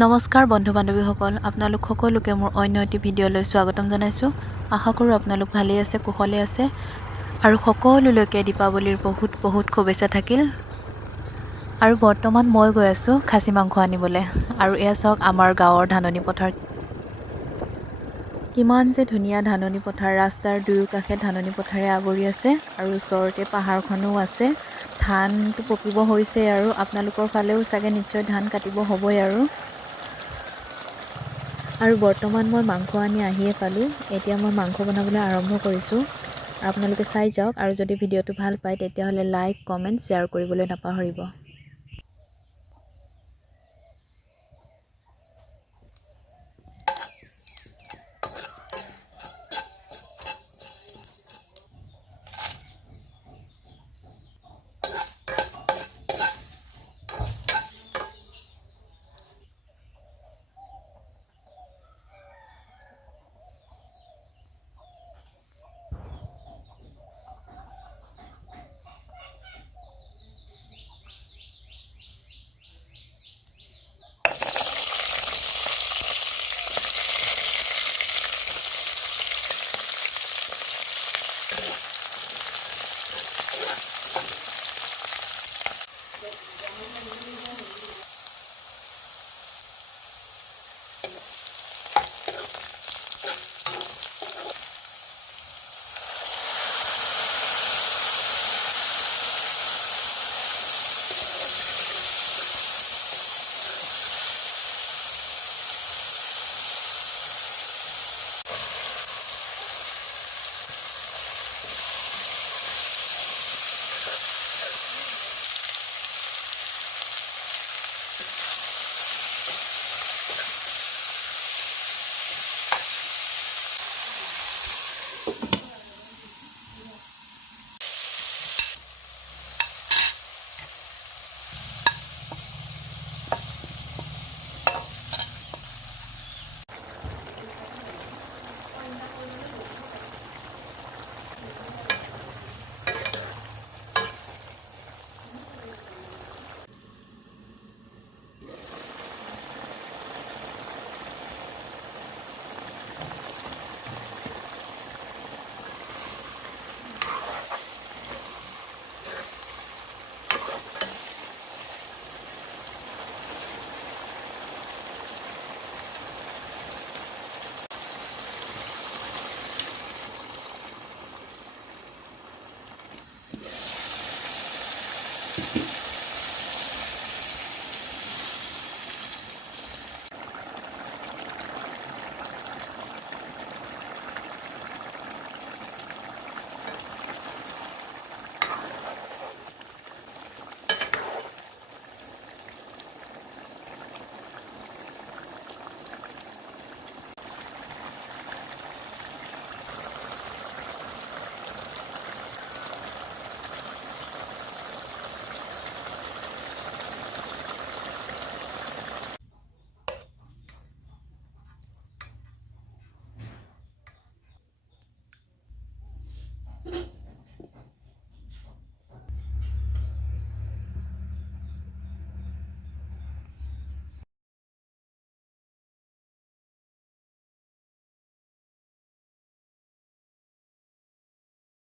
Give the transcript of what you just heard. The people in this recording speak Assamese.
নমস্কাৰ বন্ধু বান্ধৱীসকল, আপোনালোক সকলোকে মোৰ অন্য এটি ভিডিঅ'লৈ স্বাগতম জনাইছোঁ। আশা কৰোঁ আপোনালোক ভালেই আছে, কুশলে আছে আৰু সকলোলৈকে দীপাৱলীৰ বহুত শুভেচ্ছা থাকিল। আৰু বৰ্তমান মই গৈ আছোঁ খাচী মাংস আনিবলৈ। আৰু এয়া চাওক আমাৰ গাঁৱৰ ধাননি পথাৰ। কিমান যে ধুনীয়া ধাননি পথাৰ, ৰাস্তাৰ দুয়োকাষে ধাননি পথাৰে আৱৰি আছে আৰু ওচৰতে পাহাৰখনো আছে। ধানটো পকিব হৈছে আৰু আপোনালোকৰ ফালেও চাগে নিশ্চয় ধান কাটিব হ'বই আৰু বৰ্তমান মই মাংস আনি আহিয়ে পালোঁ। এতিয়া মই মাংস বনাবলৈ আৰম্ভ কৰিছোঁ। আপোনালোকে চাই যাওক আৰু যদি ভিডিঅ'টো ভাল পায় তেতিয়াহ'লে লাইক, কমেণ্ট, শ্বেয়াৰ কৰিবলৈ নাপাহৰিব।